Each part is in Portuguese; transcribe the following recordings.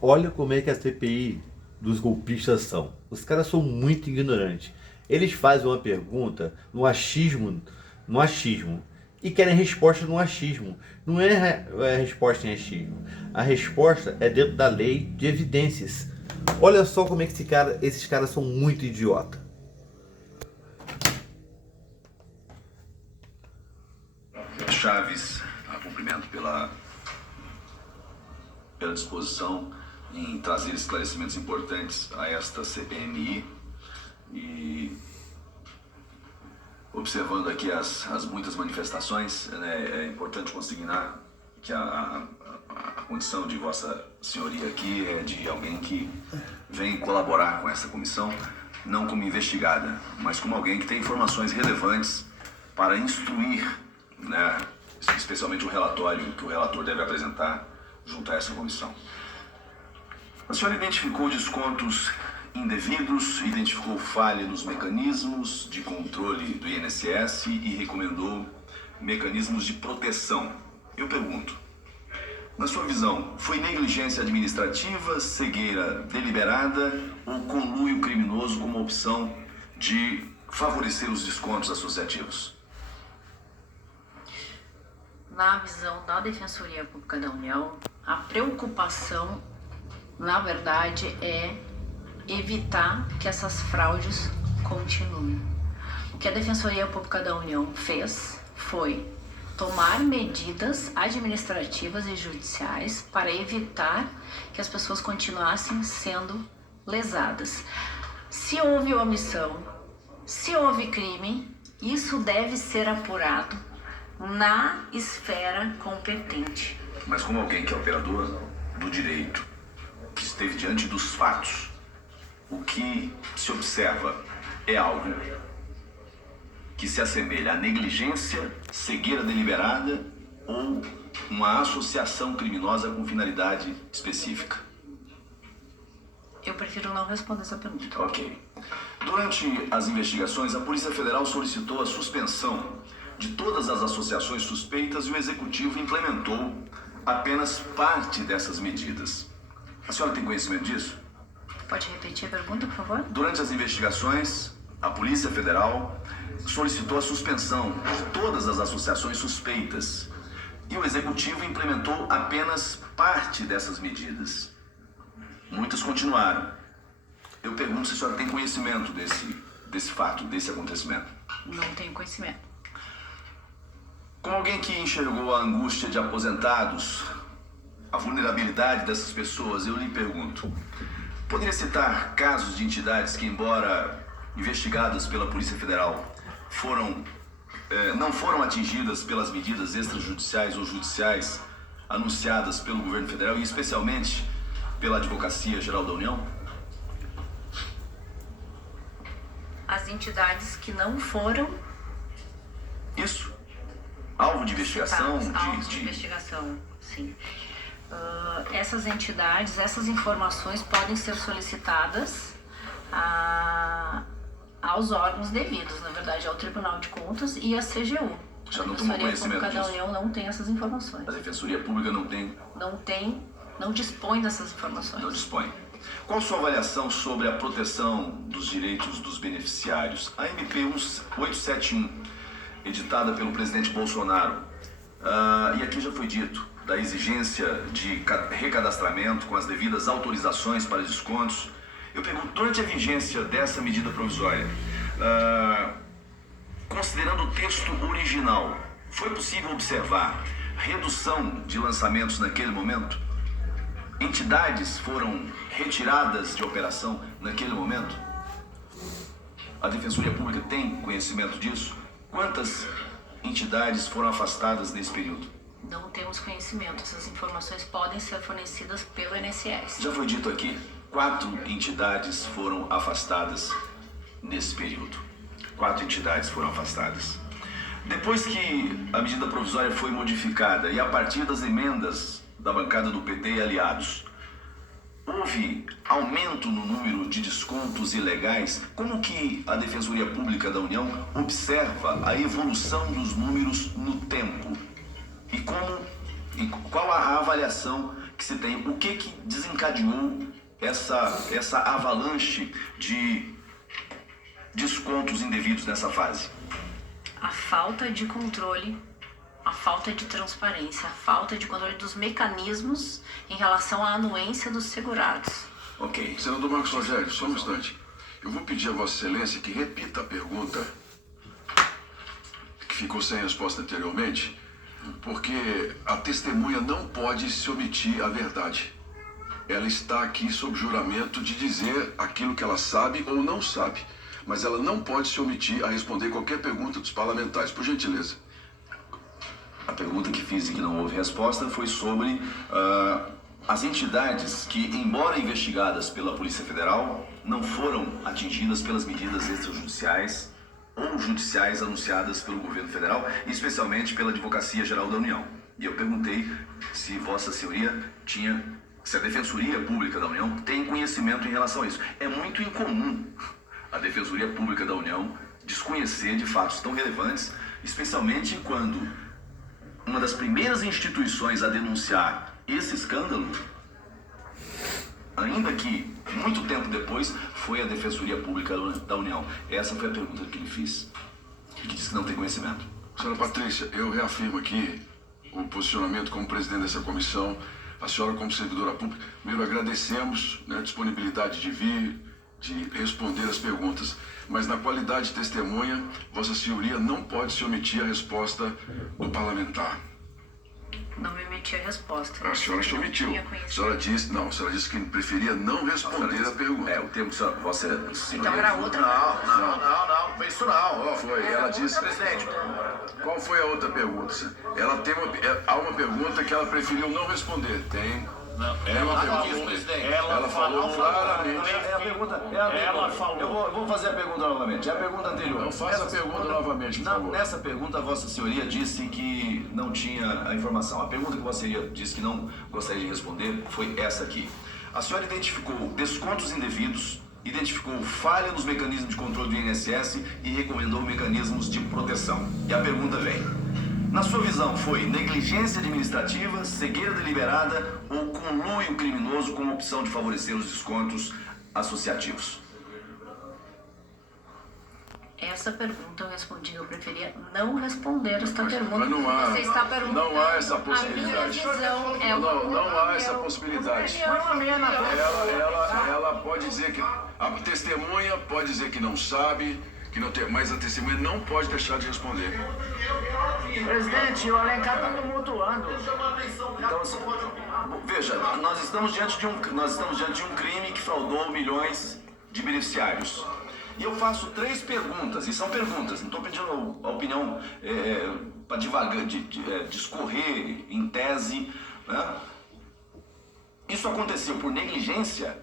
Olha como é que a CPI dos golpistas são. Os caras são muito ignorantes. Eles fazem uma pergunta no achismo, e querem resposta no achismo. Não é resposta em achismo. A resposta é dentro da lei de evidências. Olha só como é que esses caras são muito idiota. Chaves, a cumprimento pela disposição em trazer esclarecimentos importantes a esta CPMI e observando aqui as muitas manifestações, né, é importante consignar que a condição de Vossa Senhoria aqui é de alguém que vem colaborar com essa comissão, não como investigada, mas como alguém que tem informações relevantes para instruir, né, especialmente o relatório que o relator deve apresentar junto a essa comissão. A senhora identificou descontos indevidos, identificou falha nos mecanismos de controle do INSS e recomendou mecanismos de proteção. Eu pergunto, na sua visão, foi negligência administrativa, cegueira deliberada ou conluio criminoso como opção de favorecer os descontos associativos? Na visão da Defensoria Pública da União, a preocupação, na verdade, é evitar que essas fraudes continuem. O que a Defensoria Pública da União fez foi tomar medidas administrativas e judiciais para evitar que as pessoas continuassem sendo lesadas. Se houve omissão, se houve crime, isso deve ser apurado na esfera competente. Mas como alguém que é operador do direito, que esteve diante dos fatos, o que se observa é algo que se assemelha à negligência, cegueira deliberada ou uma associação criminosa com finalidade específica? Eu prefiro não responder essa pergunta. Ok. Durante as investigações, a Polícia Federal solicitou a suspensão de todas as associações suspeitas e o Executivo implementou apenas parte dessas medidas. A senhora tem conhecimento disso? Pode repetir a pergunta, por favor? Durante as investigações, a Polícia Federal solicitou a suspensão de todas as associações suspeitas e o Executivo implementou apenas parte dessas medidas. Muitas continuaram. Eu pergunto se a senhora tem conhecimento desse fato, desse acontecimento. Não tenho conhecimento. Como alguém que enxergou a angústia de aposentados, a vulnerabilidade dessas pessoas, eu lhe pergunto, poderia citar casos de entidades que, embora investigadas pela Polícia Federal, não foram atingidas pelas medidas extrajudiciais ou judiciais anunciadas pelo governo federal e especialmente pela Advocacia Geral da União? As entidades que não foram Isso. Alvo de investigação? alvos de investigação, sim. Essas entidades, essas informações podem ser solicitadas aos órgãos devidos, na verdade, ao Tribunal de Contas e à CGU. Já não tomou A Defensoria conhecimento Pública da disso? União não tem essas informações. A Defensoria Pública Não dispõe dessas informações. não dispõe. Qual sua avaliação sobre a proteção dos direitos dos beneficiários? A MP 871, editada pelo presidente Bolsonaro, e aqui já foi dito, da exigência de recadastramento com as devidas autorizações para descontos. Eu pergunto, durante a vigência dessa medida provisória, considerando o texto original, foi possível observar redução de lançamentos naquele momento? Entidades foram retiradas de operação naquele momento? A Defensoria Pública tem conhecimento disso? Quantas entidades foram afastadas nesse período? Não temos conhecimento. Essas informações podem ser fornecidas pelo INSS. Já foi dito aqui, 4 entidades foram afastadas nesse período. 4 entidades foram afastadas. Depois que a medida provisória foi modificada e a partir das emendas da bancada do PT e aliados, houve aumento no número de descontos ilegais? Como que a Defensoria Pública da União observa a evolução dos números no tempo? E qual a avaliação que se tem? O que desencadeou essa avalanche de descontos indevidos nessa fase? A falta de controle, a falta de transparência, a falta de controle dos mecanismos em relação à anuência dos segurados. Ok. Senador Marcos Rogério, só um instante. Eu vou pedir a Vossa Excelência que repita a pergunta que ficou sem resposta anteriormente, porque a testemunha não pode se omitir a verdade. Ela está aqui sob juramento de dizer aquilo que ela sabe ou não sabe, mas ela não pode se omitir a responder qualquer pergunta dos parlamentares, por gentileza. A pergunta que fiz e que não houve resposta foi sobre as entidades que, embora investigadas pela Polícia Federal, não foram atingidas pelas medidas extrajudiciais ou judiciais anunciadas pelo governo federal, e especialmente pela Advocacia Geral da União. E eu perguntei se Vossa Senhoria se a Defensoria Pública da União tem conhecimento em relação a isso. É muito incomum a Defensoria Pública da União desconhecer de fatos tão relevantes, especialmente quando uma das primeiras instituições a denunciar esse escândalo, ainda que muito tempo depois, foi a Defensoria Pública da União. Essa foi a pergunta que lhe fiz, e que disse que não tem conhecimento. Senhora Patrícia, eu reafirmo aqui o posicionamento como presidente dessa comissão, a senhora como servidora pública. Primeiro, agradecemos, né, a disponibilidade de vir, de responder as perguntas, mas na qualidade de testemunha, Vossa Senhoria não pode se omitir a resposta do parlamentar. Não me omiti a resposta. A senhora se omitiu. A senhora disse que preferia não responder a pergunta. O termo que Vossa Senhoria... Então era outra. Não, foi isso não. Foi, ela disse... Presidente, qual foi a outra pergunta? Há uma pergunta que ela preferiu não responder. Ela falou claramente. Ela falou. Eu vou fazer a pergunta novamente. É a pergunta anterior. Então faça a pergunta novamente, por favor. Nessa pergunta, Vossa Senhoria disse que não tinha a informação. A pergunta que Vossa Senhoria disse que não gostaria de responder foi essa aqui. A senhora identificou descontos indevidos, identificou falha nos mecanismos de controle do INSS e recomendou mecanismos de proteção. E a pergunta vem: na sua visão, foi negligência administrativa, cegueira deliberada ou conluio criminoso com a opção de favorecer os descontos associativos? Essa pergunta eu respondi, eu preferia não responder esta pergunta. Mas não há, Você está perguntando. não há essa possibilidade. A minha visão é Não há essa possibilidade. Ela pode dizer que... A testemunha pode dizer que não sabe, que não tem, mas a testemunha não pode deixar de responder. Presidente, o Alencar está tumultuando. Então, veja, nós estamos diante de um crime que fraudou milhões de beneficiários. E eu faço 3 perguntas, e são perguntas, não estou pedindo a opinião para devagar, discorrer em tese, né? Isso aconteceu por negligência?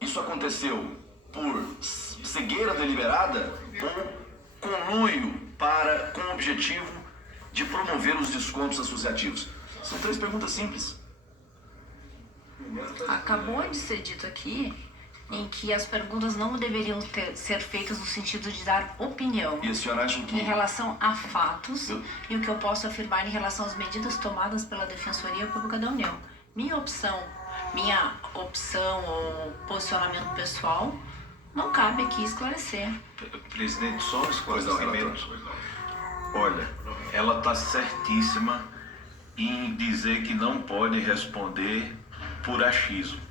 Isso aconteceu por cegueira deliberada ou conluio com o objetivo de promover os descontos associativos? São 3 perguntas simples. Acabou de ser dito aqui em que as perguntas não deveriam ser feitas no sentido de dar opinião E a senhora acha que... em relação a fatos e o que eu posso afirmar em relação às medidas tomadas pela Defensoria Pública da União. Minha opção ou posicionamento pessoal não cabe aqui esclarecer. Presidente, só um esclarecimento. Olha, ela está certíssima em dizer que não pode responder por achismo.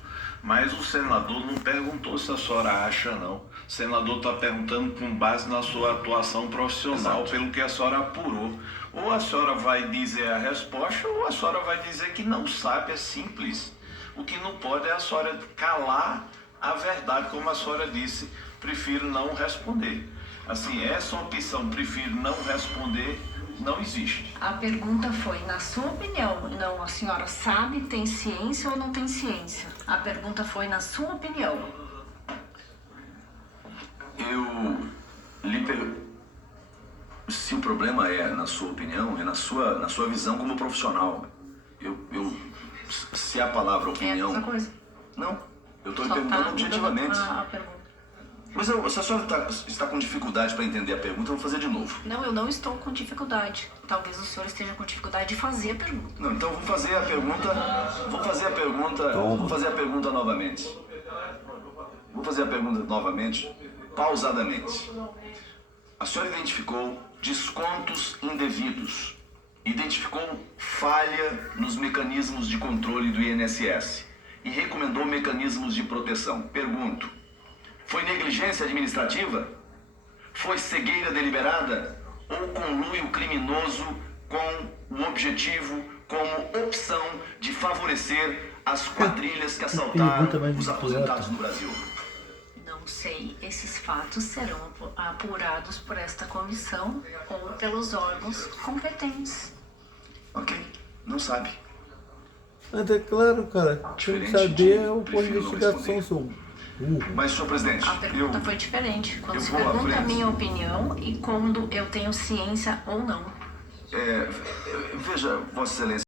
Mas o senador não perguntou se a senhora acha, não. O senador está perguntando com base na sua atuação profissional, Exato. pelo que a senhora apurou. Ou a senhora vai dizer a resposta, ou a senhora vai dizer que não sabe, é simples. O que não pode é a senhora calar a verdade, como a senhora disse, prefiro não responder. Assim, essa opção, prefiro não responder, não existe. A pergunta foi, na sua opinião, não, a senhora sabe, tem ciência ou não tem ciência? A pergunta foi, na sua opinião. Eu lhe pergunto se o problema é, na sua opinião, é na sua visão como profissional. Se a palavra É a opinião... mesma coisa. Não, eu estou lhe Só perguntando tá objetivamente. mudando a pergunta. Mas se a senhora está com dificuldade para entender a pergunta, eu vou fazer de novo. Não, eu não estou com dificuldade. Talvez o senhor esteja com dificuldade de fazer a pergunta. Não, então vou fazer a pergunta novamente. Vou fazer a pergunta novamente, pausadamente. A senhora identificou descontos indevidos, identificou falha nos mecanismos de controle do INSS e recomendou mecanismos de proteção. Pergunto, foi negligência administrativa? Foi cegueira deliberada? Ou conluio criminoso com o objetivo, como opção de favorecer as quadrilhas que assaltaram os aposentados no Brasil? Não sei, esses fatos serão apurados por esta comissão ou pelos órgãos competentes. Ok, não sabe. Mas é claro, cara. Tem que saber o ponto de investigação, seu burro. Mas, senhor presidente, A pergunta foi diferente. Quando se vou à pergunta a frente. minha opinião e quando eu tenho ciência ou não. Veja, Vossa Excelência.